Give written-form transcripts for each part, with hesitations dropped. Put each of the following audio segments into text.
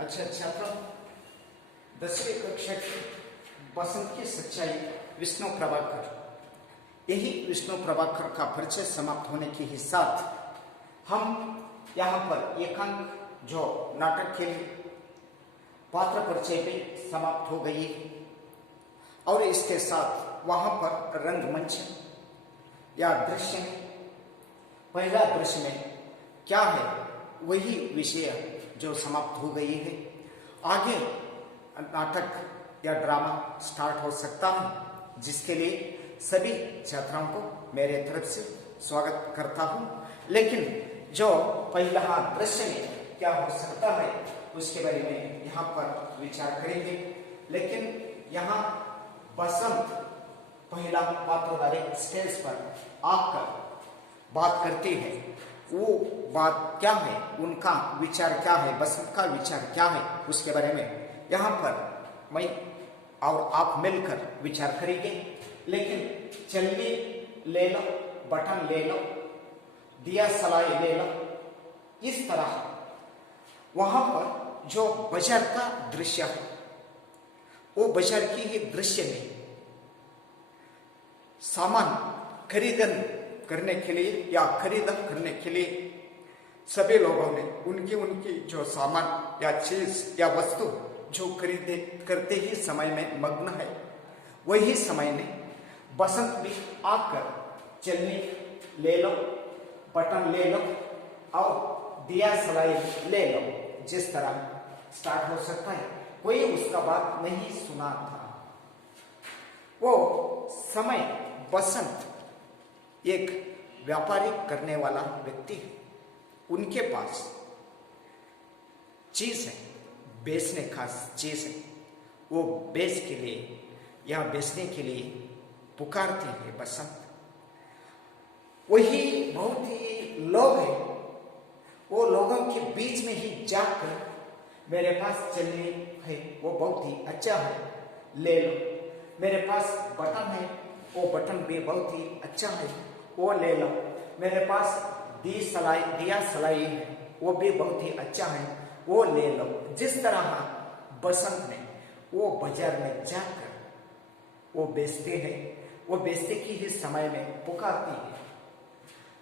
अच्छा छात्रों, 10वीं कक्षा की बसंत की सच्चाई विष्णु प्रभाकर। यही विष्णु प्रभाकर का परिचय समाप्त होने के ही साथ हम यहाँ पर एकांक जो नाटक के पात्र परिचय भी समाप्त हो गई है और इसके साथ वहाँ पर रंगमंच या दृश्य में पहला दृश्य में क्या है वही विषय जो समाप्त हो गई है। आगे नाटक या ड्रामा स्टार्ट हो सकता है, जिसके लिए सभी छात्रों को मेरे तरफ से स्वागत करता हूँ। लेकिन जो पहला दृश्य में क्या हो सकता है उसके बारे में यहाँ पर विचार करेंगे। लेकिन यहाँ बसंत पहला पात्रधारी स्टेज पर आकर बात करती है, वो बात क्या है, उनका विचार क्या है, बसंत का विचार क्या है, उसके बारे में यहाँ पर मैं और आप मिलकर विचार करेंगे। लेकिन चलनी ले लो, बटन ले लो, दिया सलाई ले लो, इस तरह वहां पर जो बाजार का दृश्य है वो बाजार की ही दृश्य में सामान खरीदन करने के लिए या खरीदन करने के लिए सभी लोगों ने उनकी जो सामान या चीज या वस्तु जो खरीदे करते ही समय में मग्न है, वही समय में बसंत भी आकर चलनी ले लो, बटन ले लो और दिया सलाई ले लो, जिस तरह स्टार्ट हो सकता है। कोई उसका बात नहीं सुना था। वो समय बसंत एक व्यापारी करने वाला व्यक्ति है, उनके पास चीज है, बेचने का चीज है, वो बेच के लिए या बेचने के लिए पुकारती है बसंत। वही बहुत ही लोग हैं, वो लोगों के बीच में ही जाकर मेरे पास चलनी है, वो बहुत ही अच्छा है, ले लो। मेरे पास बटन है, वो बटन भी बहुत ही अच्छा है, वो ले लो। मेरे पास दिया सलाई है, वो भी बहुत ही अच्छा है, वो ले लो। जिस तरह बसंत ने वो बाजार में जाकर वो बेचते हैं, वो बेचते की ही समय में पुकारती है,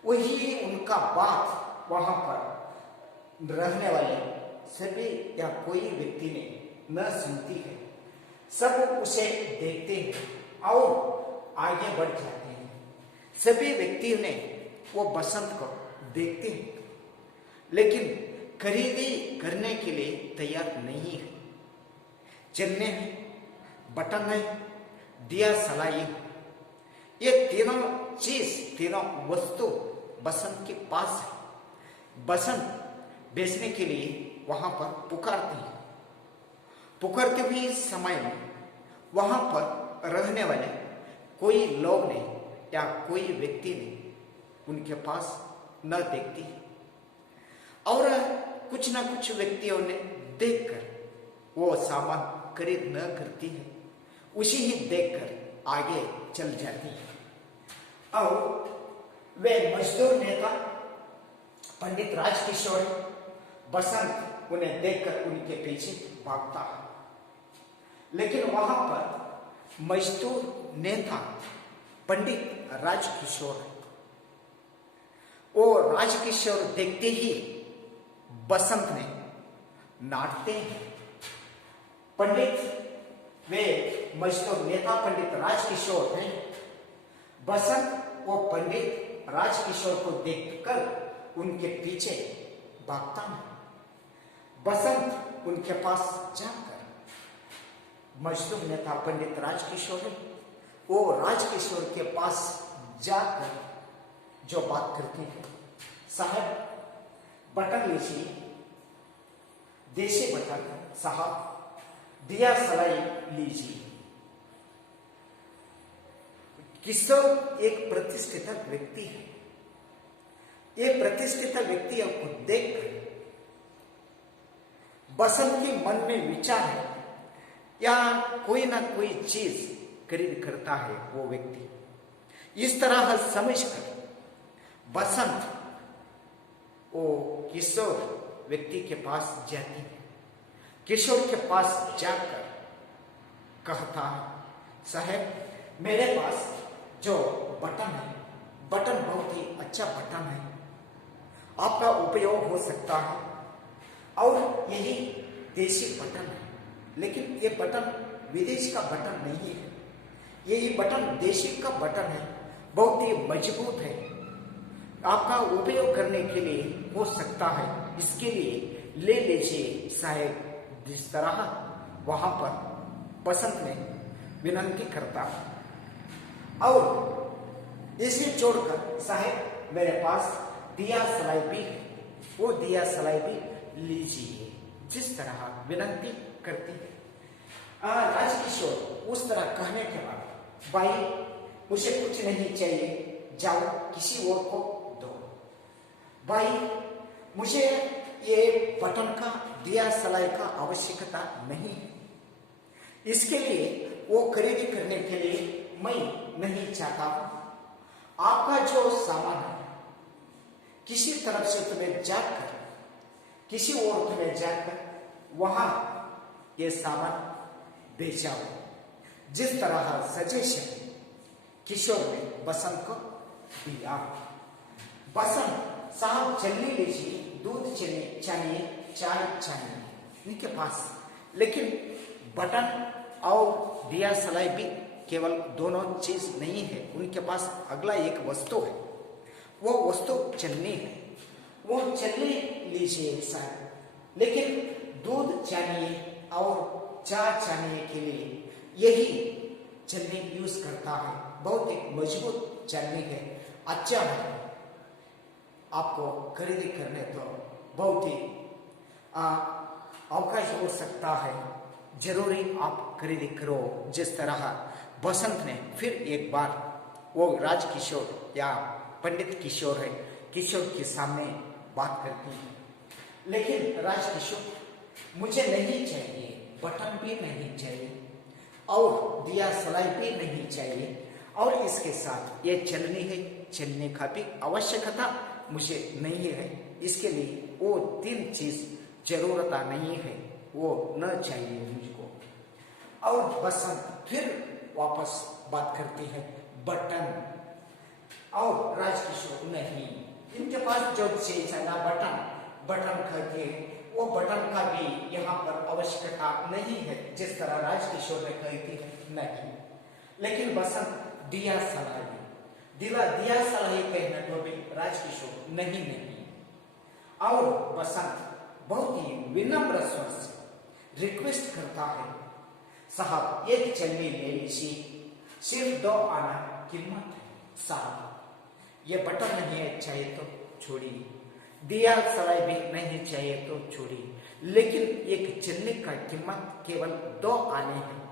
वही उनका बात वहां पर रहने वाले सभी या कोई व्यक्ति ने न सुनती है। सब उसे देखते हैं और आगे बढ़ जाते हैं। सभी व्यक्तियों ने वो बसंत को देखते हैं, लेकिन खरीदी करने के लिए तैयार नहीं है। चलने है, बटन है, दिया सलाई है, ये तीनों चीज, तीनों वस्तु बसंत के पास है। बसंत बेचने के लिए वहां पर पुकारती है। पुकारते हुए समय में वहां पर रहने वाले कोई लोग ने या कोई व्यक्ति ने उनके पास न देखती है और कुछ ना कुछ व्यक्तियों ने देखकर वो सामान खरीद न करती है, उसी ही देखकर आगे चल जाती है। और वे मजदूर नेता पंडित राजकिशोर बसंत उन्हें देखकर उनके पीछे भागता है। लेकिन वहां पर मजदूर नेता पंडित राजकिशोर, वो राजकिशोर देखते ही बसंत ने नाटते हैं। पंडित वे मजदूर नेता पंडित राजकिशोर हैं। बसंत वो पंडित राजकिशोर को देखकर उनके पीछे भागता है। बसंत उनके पास जाकर, मजदूर नेता पंडित राजकिशोर है, वो राजकिशोर के पास जाकर जो बात करती है, साहब बटन लीजिए, देसी बटन साहब, दिया सलाई लीजिए। किशोर एक प्रतिष्ठित व्यक्ति है। ये प्रतिष्ठित व्यक्ति को देखकर बसंत के मन में विचार है या कोई ना कोई चीज खरीद करता है वो व्यक्ति। इस तरह समझकर बसंत वो किशोर व्यक्ति के पास जाती है। किशोर के पास जाकर कहता है, साहब मेरे पास जो बटन है, बटन बहुत ही अच्छा बटन है, आपका उपयोग हो सकता है, और यही देसी बटन है, लेकिन ये बटन विदेश का बटन नहीं है, यही बटन देशी का बटन है, बहुत ही मजबूत है, आपका उपयोग करने के लिए हो सकता है, इसके लिए ले लीजिए साहब। जिस तरह वहां पर बसंत ने विनती करता है। और इसे छोड़कर साहब मेरे पास दिया सलाई भी है, वो दिया सलाई भी लीजिए, जिस तरह विनती करती है। राजकिशोर उस तरह कहने के बाद, भाई मुझे कुछ नहीं चाहिए, जाओ किसी और को दो। भाई मुझे ये बटन का दिया सलाई का आवश्यकता नहीं है, इसके लिए वो खरीदी करने के लिए मैं नहीं चाहता हूं। आपका जो सामान है किसी तरफ से तुम्हें जाकर, किसी और तुम्हें जाकर वहां ये सामान बेचाओ। जिस तरह सजेशन किशोर ने बसंत को दिया। बसंत साहब चलनी लीजिए, दूध चाहिए, चाय चाहिए इनके पास, लेकिन बटन और दिया सलाई भी केवल दोनों चीज नहीं है, उनके पास अगला एक वस्तु है, वो वस्तु चलनी है, वो चलनी लीजिए साहब, लेकिन दूध चाहिए और चाय चाहिए के लिए यही चलनी यूज करता है, बहुत ही मजबूत चलनी है, अच्छा है, आपको खरीदी करने तो बहुत ही अवकाश हो सकता है, जरूरी आप खरीदी करो। जिस तरह बसंत ने फिर एक बार वो राजकिशोर या पंडित किशोर है, किशोर के सामने बात करती है, लेकिन राजकिशोर मुझे नहीं चाहिए, बटन भी नहीं चाहिए और दिया सलाई भी नहीं चाहिए, और इसके साथ ये चलनी है, चलने का भी आवश्यकता मुझे नहीं है, इसके लिए वो तीन चीज जरूरत नहीं है, वो न चाहिए मुझको। और बसंत फिर वापस बात करती है बटन, और राजकिशोर नहीं, इनके पास जो चीज है ना बटन कहते हैं, वो बटन का भी यहाँ पर आवश्यकता नहीं है, जिस तरह राजकिशोर ने कही थी नहीं, लेकिन बसंत दिया सलाई, दिया सलाई कहने को भी राजकिशोर नहीं। और बसंत बहुत ही विनम्र स्वर से रिक्वेस्ट करता है, साहब एक चलनी ले लीजिए, सिर्फ 2 आना कीमत है साहब, ये बटन नहीं है चाहिए तो छोड़िए, दिया सलाई भी नहीं चाहिए तो छोड़िए, लेकिन एक चलनी का कीमत केवल 2 आने हैं,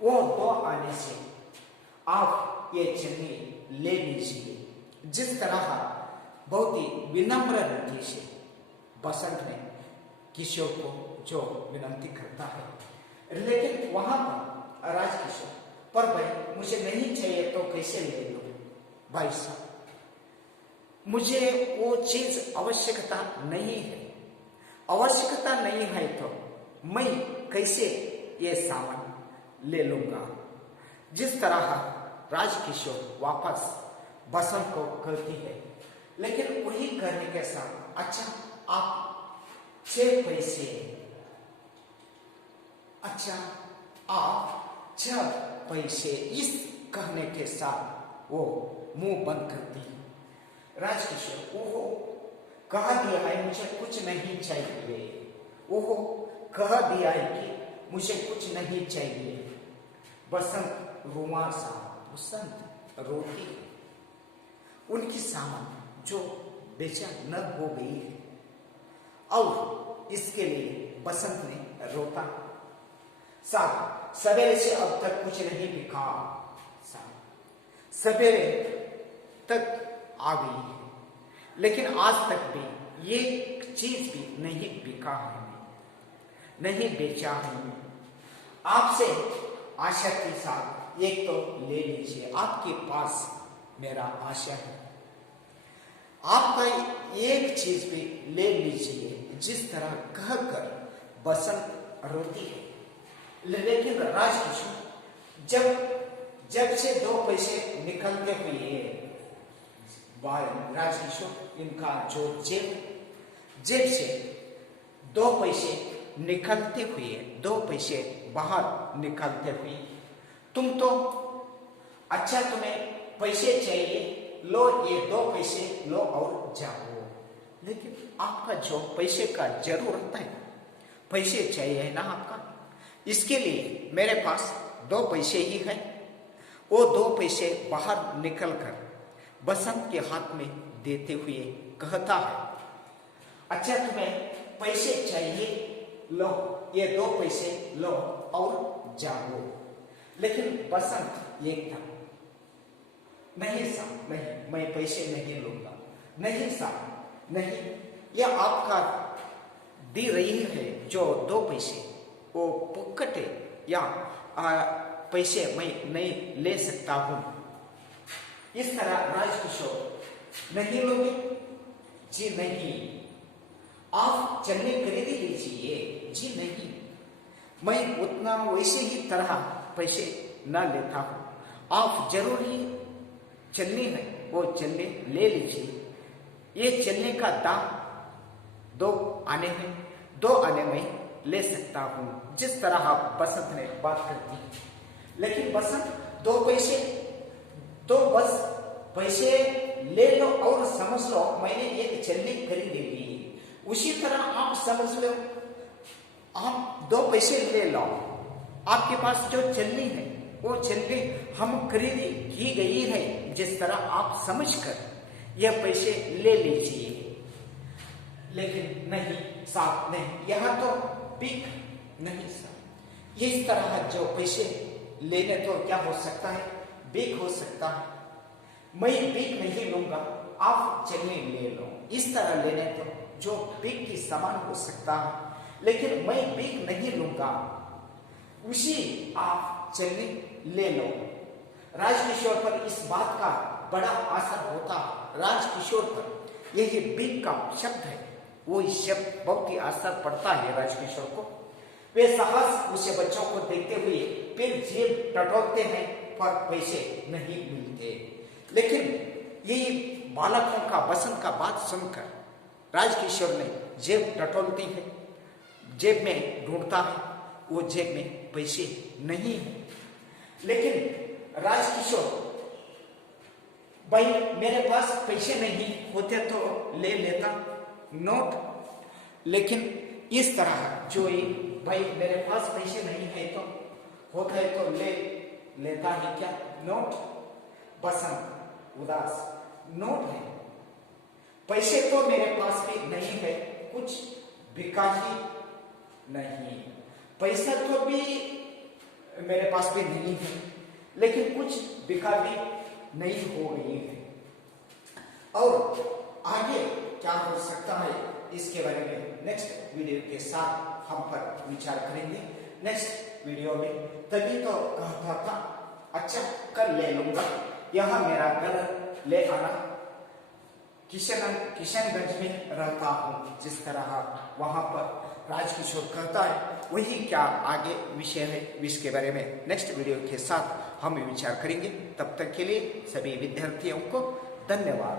वो 2 आने से आप ये चलनी ले लीजिए। जिस तरह बहुत ही विनम्र रीति से बसंत ने किशोर को जो विनती करता है, लेकिन वहां पर राजकिशोर, पर भाई मुझे नहीं चाहिए तो कैसे ले लो भाई साहब, मुझे वो चीज आवश्यकता नहीं है, आवश्यकता नहीं है तो मैं कैसे ये सामान ले लूंगा। जिस तरह राजकिशोर वापस बसंत को कहती है, लेकिन वही करने के साथ, अच्छा आप 6 पैसे, अच्छा आप 6 पैसे, इस कहने के साथ वो मुंह बंद करती है। राजकिशोर ओहो कह दिया है मुझे कुछ नहीं चाहिए, ओहो कह दिया है कि मुझे कुछ नहीं चाहिए। बसंत रुमाल सा, बसंत रोती है, उनकी सामान जो बेचा न हो गई है, और इसके लिए बसंत ने रोता, साहब सवेरे से अब तक कुछ नहीं बिका, सवेरे तक आ गई है, लेकिन आज तक भी ये चीज भी नहीं बिका है, नहीं बेचा है। आपसे आशा के साथ एक तो ले लीजिए, आपके पास मेरा आशा है, आपका एक चीज भी ले लीजिए। जिस तरह कहकर बसंत रोती है। लेकिन राजकिशोर जब से 2 पैसे निकलते हुए राजकिशोर इनका जो जेब से 2 पैसे निकलते हुए, 2 पैसे बाहर निकलते हुए, तुम तो अच्छा तुम्हें पैसे चाहिए, लो ये 2 पैसे लो और जाओ। लेकिन आपका जो पैसे का जरूरत है, पैसे चाहिए ना आपका, इसके लिए मेरे पास 2 पैसे ही है। वो 2 पैसे बाहर निकलकर बसंत के हाथ में देते हुए कहता है, अच्छा तुम्हें पैसे चाहिए, लो ये 2 पैसे लो और जाओ। लेकिन बसंत एकदम, नहीं साहब नहीं, मैं पैसे नहीं लूंगा, नहीं साहब नहीं, यह आपका दी रही है जो 2 पैसे, वो पुक्कटे या पैसे मैं नहीं ले सकता हूं। इस तरह राजकिशोर, नहीं लोगे जी नहीं, आप चलने खरीद लीजिए जी नहीं, मैं उतना वैसे ही तरह पैसे न लेता हूं, आप जरूर ही चलनी है वो चलने ले लीजिए, ये चलने का दाम 2 आने हैं, 2 आने में ले सकता हूं। जिस तरह आप बसंत ने बात करती है, लेकिन बसंत 2 पैसे तो बस पैसे ले लो और समझ लो मैंने एक चलनी खरीदी ली, उसी तरह आप समझ लो आप 2 पैसे ले लो, आपके पास जो चलनी है वो चलनी हम खरीदी की गई है, जिस तरह आप समझकर यह पैसे ले लीजिए। लेकिन नहीं साहब नहीं, यह तो बिक नहीं साहब, इस तरह जो पैसे लेने तो क्या हो सकता है, बिक हो सकता है, मैं बिक नहीं लूंगा, आप चलने ले लो। इस तरह लेने तो जो बिक की सामान हो सकता है, लेकिन मैं बिक नहीं लूंगा, उसी आप चलने ले लो। राजकिशोर पर इस बात का बड़ा असर होता, राजकिशोर पर यही बिक का शब्द है, वो इस शब्द बहुत ही असर पड़ता है राजकिशोर को। वे साहस उसे बच्चों को देखते हुए फिर जेब टटोलते हैं पर पैसे नहीं मिलते। लेकिन यही बालकों का बसंत का बात सुनकर राजकिशोर ने जेब टटोलती है, जेब में ढूंढता है, वो जेब में पैसे नहीं है। लेकिन राजकिशोर, भाई मेरे पास पैसे नहीं होते तो ले लेता नोट, लेकिन इस तरह जो भाई मेरे पास पैसे नहीं है तो होता है तो ले लेता ही क्या नोट। बसंत उदास, नोट है, पैसे तो मेरे पास भी नहीं है, कुछ बिका ही नहीं, पैसा तो भी मेरे पास भी नहीं है, लेकिन कुछ बिका भी नहीं हो गई है। और आगे क्या हो सकता है इसके बारे में नेक्स्ट वीडियो के साथ हम पर विचार करेंगे नेक्स्ट वीडियो में। तभी तो कहता था अच्छा कल ले लूंगा, यह मेरा घर ले आना, किशनगंज में रहता हूँ, जिस तरह वहां पर राजकिशोर कहता है वही क्या आगे विषय है, इसके बारे में नेक्स्ट वीडियो के साथ हम विचार करेंगे। तब तक के लिए सभी विद्यार्थियों को धन्यवाद।